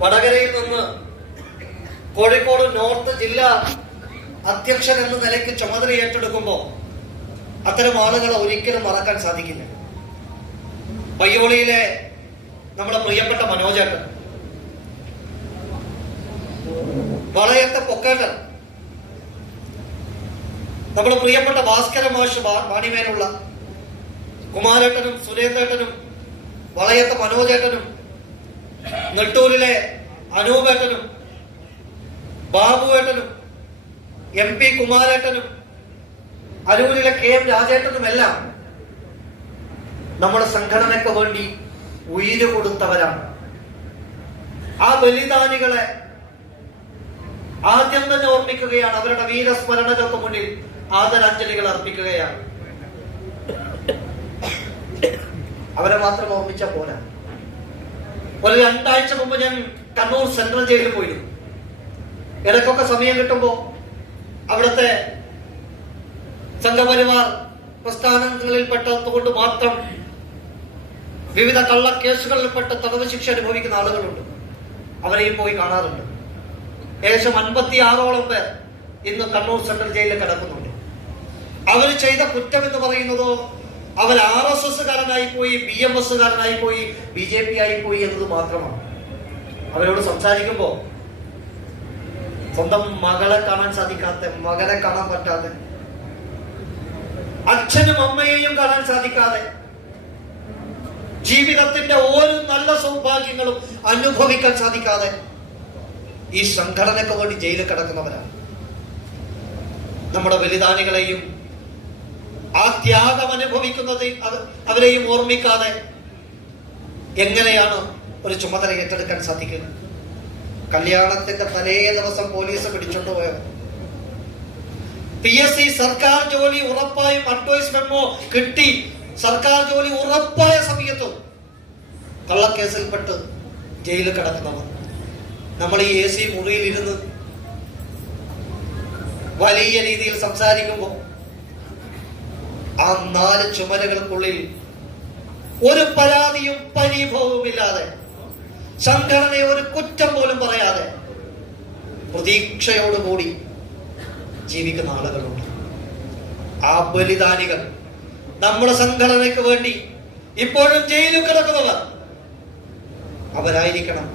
വടകരയിൽ നിന്ന് കോഴിക്കോട് നോർത്ത് ജില്ലാ അധ്യക്ഷൻ എന്ന നിലയ്ക്ക് ചുമതല ഏറ്റെടുക്കുമ്പോൾ അത്തരം ആളുകളെ ഒരിക്കലും മറക്കാൻ സാധിക്കില്ല. പയ്യോളിയിലെ നമ്മുടെ പ്രിയപ്പെട്ട മനോജേട്ടൻ വളയത്തെ പൊക്കേട്ടൻ നമ്മുടെ പ്രിയപ്പെട്ട ഭാസ്കര മാഷ് വാണിമേനുള്ള കുമാരേട്ടനും സുരേന്ദ്രേട്ടനും വളയത്തെ മനോജേട്ടനും നെട്ടൂരിലെ അനൂപേട്ടനും ബാബുവേട്ടനും എം പി കുമാരേട്ടനും അരൂരിലെ കെ എം രാജേട്ടനും എല്ലാം നമ്മുടെ സംഘടനയ്ക്ക് വേണ്ടി ഉയിര് കൊടുത്തവരാണ്. ആ ബലിദാനികളെ ആദ്യം തന്നെ ഓർമ്മിക്കുകയാണ് അവരുടെ വീരസ്മരണകൾക്ക് മുന്നിൽ ആദരാഞ്ജലികൾ അർപ്പിക്കുകയാണ്. അവരെ മാത്രം ഓർമ്മിച്ച പോരാ. ഒരു രണ്ടാഴ്ച മുമ്പ് ഞാൻ കണ്ണൂർ സെൻട്രൽ ജയിലിൽ പോയിരുന്നു. ഇടയ്ക്കൊക്കെ സമയം കിട്ടുമ്പോൾ അവിടുത്തെ സംഘപരിവാർ പ്രസ്ഥാനങ്ങളിൽപ്പെട്ടതുകൊണ്ട് മാത്രം വിവിധ കള്ളക്കേസുകളിൽപ്പെട്ട് തടവ് ശിക്ഷ അനുഭവിക്കുന്ന ആളുകളുണ്ട്. അവരെയും പോയി കാണാറുണ്ട്. ഏകദേശം അൻപത്തി ആറോളം പേർ ഇന്ന് കണ്ണൂർ സെൻട്രൽ ജയിലിൽ കിടക്കുന്നുണ്ട്. അവർ ചെയ്ത കുറ്റം എന്ന് പറയുന്നതോ അവർ ആർ എസ് എസ് കാരനായി പോയി ബി എം എസ് കാരനായി പോയി ബി ജെ പി ആയി പോയി എന്നത് മാത്രമാണ്. അവരോട് സംസാരിക്കുമ്പോൾ സ്വന്തം മകളെ കാണാൻ സാധിക്കാത്ത മകളെ കാണാൻ പറ്റാതെ അച്ഛനും അമ്മയെയും കാണാൻ സാധിക്കാതെ ജീവിതത്തിന്റെ ഓരോ നല്ല സൗഭാഗ്യങ്ങളും അനുഭവിക്കാൻ സാധിക്കാതെ ഈ സംഘടനയ്ക്ക് വേണ്ടി ജയിലിൽ കിടക്കുന്നവരാണ്. നമ്മുടെ ബലിദാനികളെയും ആ ത്യാഗം അനുഭവിക്കുന്നത് അത് അവരെയും ഓർമ്മിക്കാതെ എങ്ങനെയാണ് ഒരു ചുമതല ഏറ്റെടുക്കാൻ സാധിക്കുക കല്യാണത്തിന്റെ തലേ ദിവസം പോലീസ് പിടിച്ചോണ്ട് പോയത് പി എസ് സി സർക്കാർ ജോലി ഉറപ്പായും അഡ്വൈസ് മെമ്മോ കിട്ടി. സർക്കാർ ജോലി ഉറപ്പായ സമയത്തും കള്ളക്കേസിൽപ്പെട്ട് ജയിലിൽ കിടക്കുന്നവർ. നമ്മൾ ഈ എ സി മുറിയിൽ ഇരുന്ന് വലിയ രീതിയിൽ സംസാരിക്കുമ്പോൾ ആ നാല് ചുമലുകൾക്കുള്ളിൽ ഒരു പരാതിയും പരിഭവവും ഇല്ലാതെ സംഘടനയെ ഒരു കുറ്റം പോലും പറയാതെ പ്രതീക്ഷയോടുകൂടി ജീവിക്കുന്ന ആളുകളുണ്ട്. ആ ബലിദാനികൾ നമ്മുടെ സംഘടനയ്ക്ക് വേണ്ടി ഇപ്പോഴും ജയിലിൽ കിടക്കുന്നവർ അവരായിരിക്കണം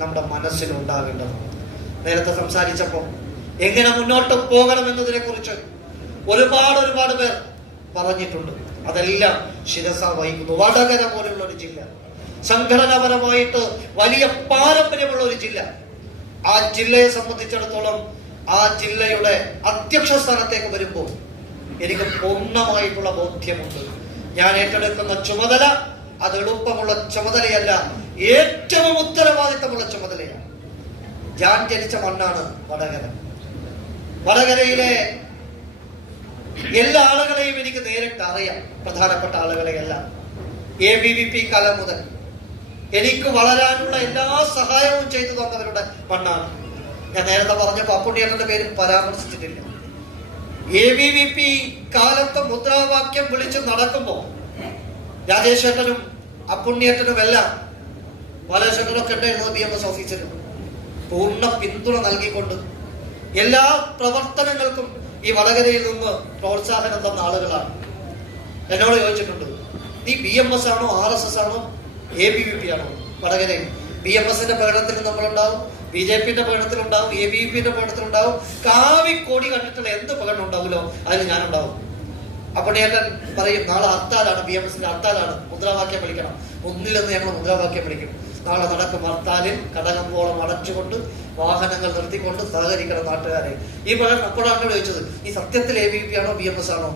നമ്മുടെ മനസ്സിലുണ്ടാകേണ്ടത്. നേരത്തെ സംസാരിച്ചപ്പോൾ എങ്ങനെ മുന്നോട്ട് പോകണം എന്നതിനെ കുറിച്ച് ഒരുപാട് ഒരുപാട് പേർ പറഞ്ഞിട്ടുണ്ട്. അതെല്ലാം ശിരസ വഹിക്കുന്നു. വടകര പോലുള്ള ഒരു ജില്ല. സംഘടനാപരമായിട്ട് വലിയ പാരമ്പര്യമുള്ള ഒരു ജില്ല. ആ ജില്ലയെ സംബന്ധിച്ചിടത്തോളം ആ ജില്ലയുടെ അധ്യക്ഷ സ്ഥാനത്തേക്ക് വരുമ്പോൾ എനിക്ക് പൂർണമായിട്ടുള്ള ബോധ്യമുണ്ട്. ഞാൻ ഏറ്റെടുക്കുന്ന ചുമതല അത് എളുപ്പമുള്ള ചുമതലയല്ല ഏറ്റവും ഉത്തരവാദിത്തമുള്ള ചുമതലയാണ്. ഞാൻ ജനിച്ച മണ്ണാണ് വടകര. വടകരയിലെ എല്ലാ ആളുകളെയും എനിക്ക് നേരിട്ട് അറിയാം. പ്രധാനപ്പെട്ട ആളുകളെയെല്ലാം. എ ബി വി പി കാലം മുതൽ എനിക്ക് വളരാനുള്ള എല്ലാ സഹായവും ചെയ്തു തന്നവരുടെ മണ്ണാണ്. ഞാൻ നേരത്തെ പറഞ്ഞ പപ്പുണ്ണിയേട്ടന്റെ പേര് പരാമർശിച്ചിട്ടില്ല. എ ബി വി പി കാലത്ത് മുദ്രാവാക്യം വിളിച്ച് നടക്കുമ്പോൾ രാജേഷേട്ടനും അപ്പുണ്ണിയേട്ടനും എല്ലാം ബാലേശ്വരനൊക്കെ ഉണ്ടായിരുന്നു ബി എം എസ് ഓഫീസിലും പൂർണ പിന്തുണ നൽകിക്കൊണ്ട് എല്ലാ പ്രവർത്തനങ്ങൾക്കും ഈ വടകരയിൽ നിന്ന് പ്രോത്സാഹനം തന്ന ആളുകളാണ്. എന്നോട് ചോദിച്ചിട്ടുണ്ട് നീ ബി എം എസ് ആണോ ആർ എസ് എസ് ആണോ എ ബി വി പി ആണോ വടകരയിൽ? ബി എം എസിന്റെ പ്രകടനത്തിൽ നമ്മളുണ്ടാവും ബി ജെ പിന്റെ പ്രകടനത്തിലുണ്ടാവും എ ബി വി പിന്റെ പ്രകടനത്തിലുണ്ടാവും കാവിക്കോടി കണ്ടിട്ടുള്ള എന്ത് പ്രകടനം ഉണ്ടാവുമല്ലോ അതിൽ ഞാനുണ്ടാവും. അപ്പോൾ ഞാൻ പറയും നാളെ അർത്താലാണ് ബി എം എസിന്റെ അത്താലാണ് മുദ്രാവാക്യം വിളിക്കണം. ഒന്നിലെന്ന് ഞങ്ങൾ മുദ്രാവാക്യം വിളിക്കും. നാളെ നടക്കും. ഹർത്താലിൽ കടകമ്പോളം അടച്ചുകൊണ്ട് വാഹനങ്ങൾ നിർത്തിക്കൊണ്ട് സഹകരിക്കണം നാട്ടുകാരെ. ഈ പഴം അപ്പോഴാണ് ചോദിച്ചത് ഈ സത്യത്തിൽ എ ബി പി ആണോ ബി എം എസ് ആണോ?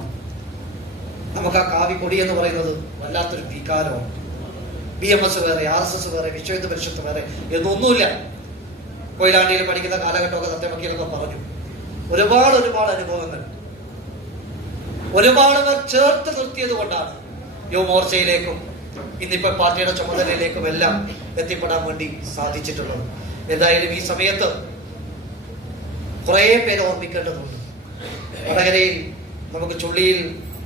നമുക്ക് ആ കാവിക്കൊടി എന്ന് പറയുന്നത് വല്ലാത്തൊരു വികാരമാണ്. ബി എം എസ് വേറെ ആർ എസ് എസ് വേറെ വിശ്വഹിന്ദു പരിഷത്ത് വേറെ എന്നൊന്നുമില്ല. കൊയിലാണ്ടിയിൽ പഠിക്കുന്ന കാലഘട്ടമൊക്കെ സത്യമക്കിയിലൊക്കെ പറഞ്ഞു. ഒരുപാട് ഒരുപാട് അനുഭവങ്ങൾ. ഒരുപാട് പേർ ചേർത്ത് നിർത്തിയത് കൊണ്ടാണ് യുവമോർച്ചയിലേക്കും ഇന്നിപ്പോ പാർട്ടിയുടെ ചുമതലയിലേക്കും എല്ലാം എത്തിപ്പെടാൻ വേണ്ടി സാധിച്ചിട്ടുള്ളത്. എന്തായാലും ഈ സമയത്ത് കുറെ പേര് ഓർമ്മിക്കേണ്ടതുണ്ട്. വടകരയിൽ നമുക്ക് ചുള്ളിയിൽ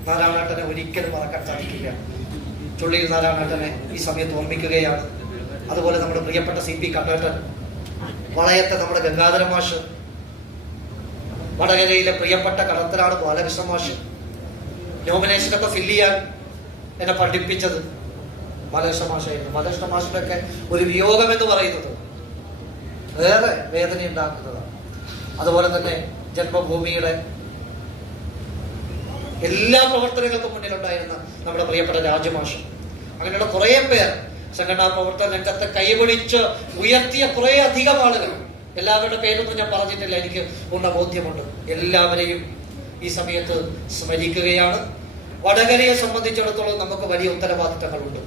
നാരായണേട്ടനെ ഒരിക്കലും മറക്കാൻ സാധിക്കില്ല. ചുള്ളിയിൽ നാരായണേട്ടനെ ഈ സമയത്ത് ഓർമ്മിക്കുകയാണ്. അതുപോലെ നമ്മുടെ പ്രിയപ്പെട്ട സി പി കണ്ണേട്ടൻ വളയത്തെ നമ്മുടെ ഗംഗാധര മാഷ് വടകരയിലെ പ്രിയപ്പെട്ട കടത്തലാണ് ബാലകൃഷ്ണ മാഷ് നോമിനേഷനൊക്കെ ഫില്ല് ചെയ്യാൻ എന്നെ പഠിപ്പിച്ചത് ബാലകൃഷ്ണ മാഷായിരുന്നു ഒക്കെ ഒരു വിയോഗം എന്ന് പറയുന്നത്. വേറെ വേദന ഉണ്ടാക്കുന്നതാണ് അതുപോലെ തന്നെ ജന്മഭൂമിയുടെ എല്ലാ പ്രവർത്തനങ്ങൾക്കും മുന്നിലുണ്ടായിരുന്ന നമ്മുടെ പ്രിയപ്പെട്ട രാജമാഷ്. അങ്ങനെയുള്ള കുറേ പേർ സംഘടനാ പ്രവർത്തന രംഗത്തെ കൈപിടിച്ച് ഉയർത്തിയ കുറേ അധികം ആളുകൾ. എല്ലാവരുടെ പേരൊന്നും ഞാൻ പറഞ്ഞിട്ടില്ല. എനിക്ക് പൂർണ ബോധ്യമുണ്ട്. എല്ലാവരെയും ഈ സമയത്ത് സ്മരിക്കുകയാണ്. വടകരയെ സംബന്ധിച്ചിടത്തോളം നമുക്ക് വലിയ ഉത്തരവാദിത്തങ്ങളുണ്ട്.